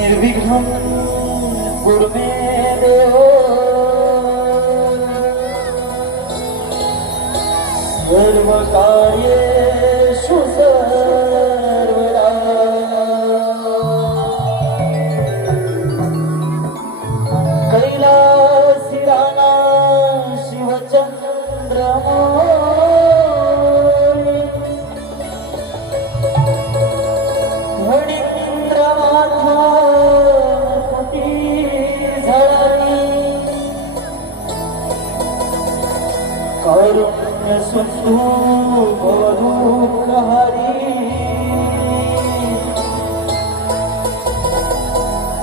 निर्विघ्नं कुरु मे देव सर्वकार्येषु सर्वदा कैलासी राणा शिवचंद्रमौळी वणींद्रमाथा पती झळाली कारुण्य सिंधू भवदुःखहरी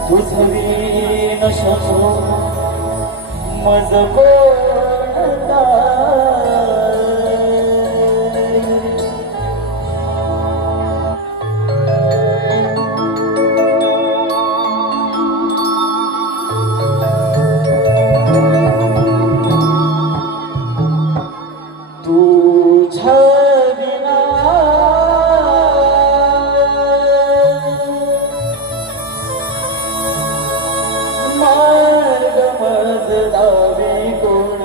तुझवी नशो मज कोणता तुझ्या विना मार्ग मज दावी कोण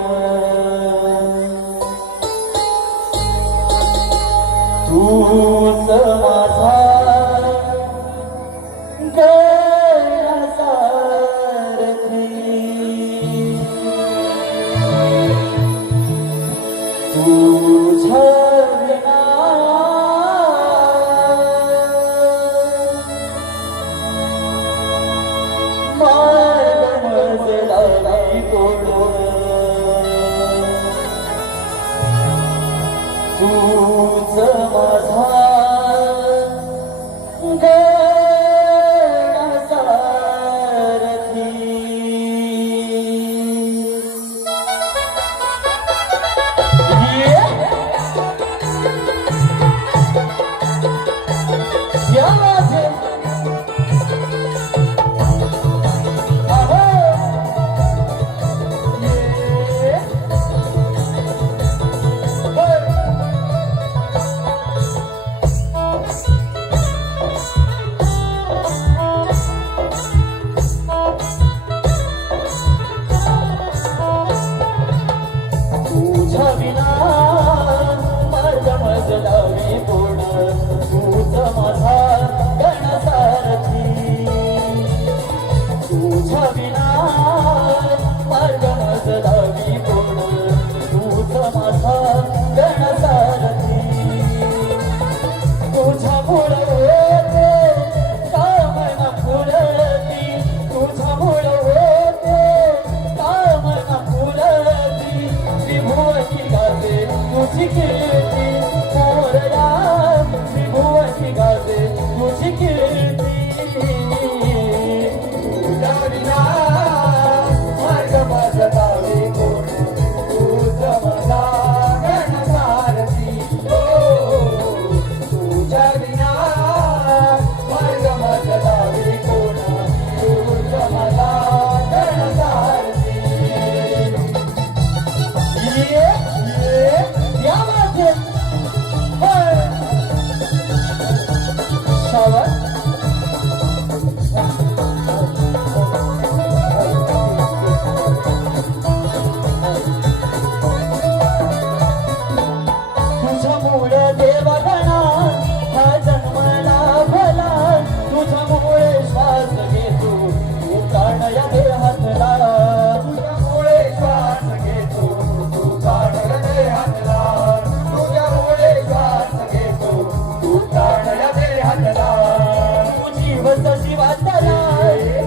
तूच माझा गैरसारथी तुझ्या विना मार्ग मज दावी कोण तूच माझा गैरसारथी क्या बात है आहो ये तुझ्या विना मार्ग मज दावी कोण तूच माझा गणसारथी तुझ्या विना मार्ग मज दावी कोण तूच माझा गणसारथी तुझ्यामुळे होते कामना फुलती तुझ्यामुळे होते कामना फुलती त्रिभुवनी गाते तुझी कीर्ती मोरया त्रिभुवनी गाते तुझी कीर्ती तुझ्या विना मार्ग मज दावी कोण तूच माझा गणसारथी तुझ्या विना मार्ग मज दावी कोण तूच माझा गणसारथी ये क्या बात है शाबाश तुझ्यामुळे देवगणा हा जन्मला भला तुझ्यामुळे श्वास घेतो तू प्राण या देहातला तुझ्यामुळे श्वास घेतो तू प्राण या देहातला तुझ्यामुळे श्वास घेतो तू प्राण या देहातला तू जीवत शिवातला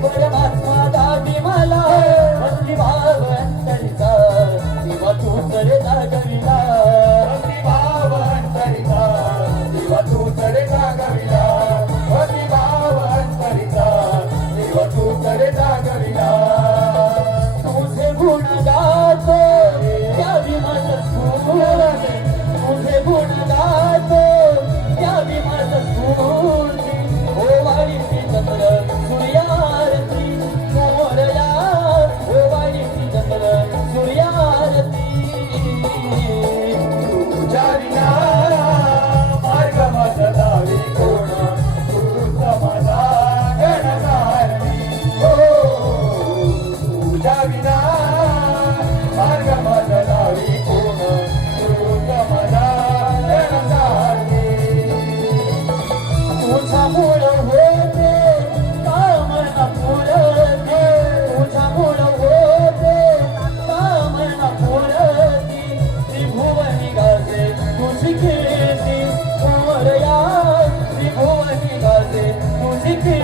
परमात्मा दावी मला भक्ती भाव अंतरिचा किंवा तू तरे जागविला भक्ती भाव अंतरिचा किंवा तू तरे जागविला भक्ती भाव अंतरिचा किंवा तू तरे जागविला तुझे गुण गातो यावी माझं स्फूर्ती तुझे गुण गातो यावी माझं स्फूर्ती ओ वाडी चंद्र सूर्यारती मोरया ओ वाडी चंद्र सूर्यारती तुझ्या विना मार्ग मज दावी कोण तूच माझा गणसारथी तुझ्यामुळं होते कामना पुरती तुझ्यामुळं होते कामना पुरती त्रिभुवनी गाजे तुझी कीर्ती मोरया त्रिभुवनी गाजे तुझी कीर्ती